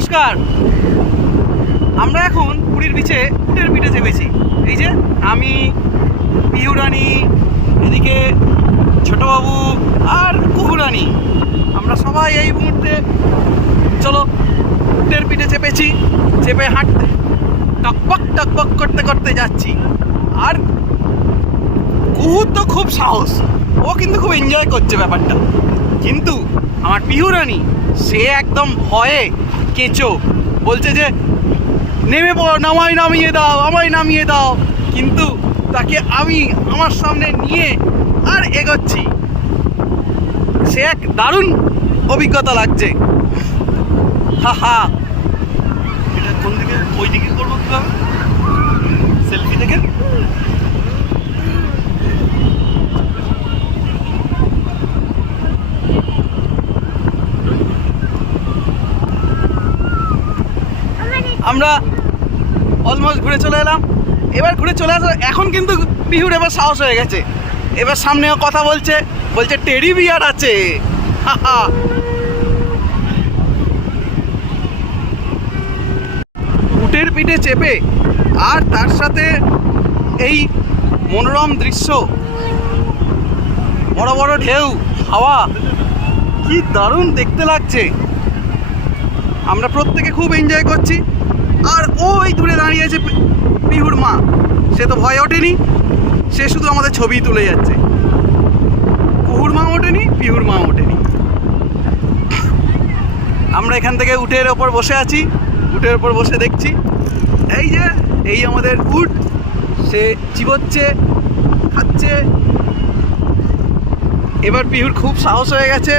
নমস্কার। আমরা এখন পুরীর বিচে উটের পিঠে চেপেছি। এই যে আমি, পিহু রানী, এদিকে ছোটবাবু আর কুহু রানী, আমরা সবাই এই মুহূর্তে চলো উটের পিঠে চেপেছি। চেপে হাঁটতে টকবক টকবক করতে করতে যাচ্ছি। আর কুহুর তো খুব সাহস, ও কিন্তু খুব এনজয় করছে ব্যাপারটা। কিন্তু আমার পিহু রানী সে একদম ভয়ে কেঁচো, বলছে যে নেমে পড়, নামিয়ে দাও, আমায় নামিয়ে দাও। কিন্তু তাকে আমি আমার সামনে নিয়ে আর এগোচ্ছি। সে এক দারুণ অভিজ্ঞতা লাগছে। হা হা, এটা কোন দিকে, ওই দিকে করবো কীভাবে সেলফি থেকে? আমরা অলমোস্ট ঘুরে চলে এলাম। এবার ঘুরে চলে আসো, এখন কিন্তু পিহুর এবার সাহস হয়ে গেছে। এবার সামনেও কথা বলছে, বলছে টেডি বিয়ার আছে। উটের পিঠে চেপে আর তার সাথে এই মনোরম দৃশ্য, বড় বড় ঢেউ, হাওয়া, কি দারুণ দেখতে লাগছে। আমরা প্রত্যেকে খুব এনজয় করছি। আর ওই দূরে দাঁড়িয়ে আছে পিহুর মা, সে তো ভয় ওঠেনি, সে শুধু আমাদের ছবি তুলে যাচ্ছে। কুহুর মা ওঠেনি, পিহুর মা ওঠেনি। আমরা এখান থেকে উটের ওপর বসে আছি, উটের ওপর বসে দেখছি এই যে এই আমাদের উট, সে চিবোচ্ছে, খাচ্ছে। এবার পিহুর খুব সাহস হয়ে গেছে,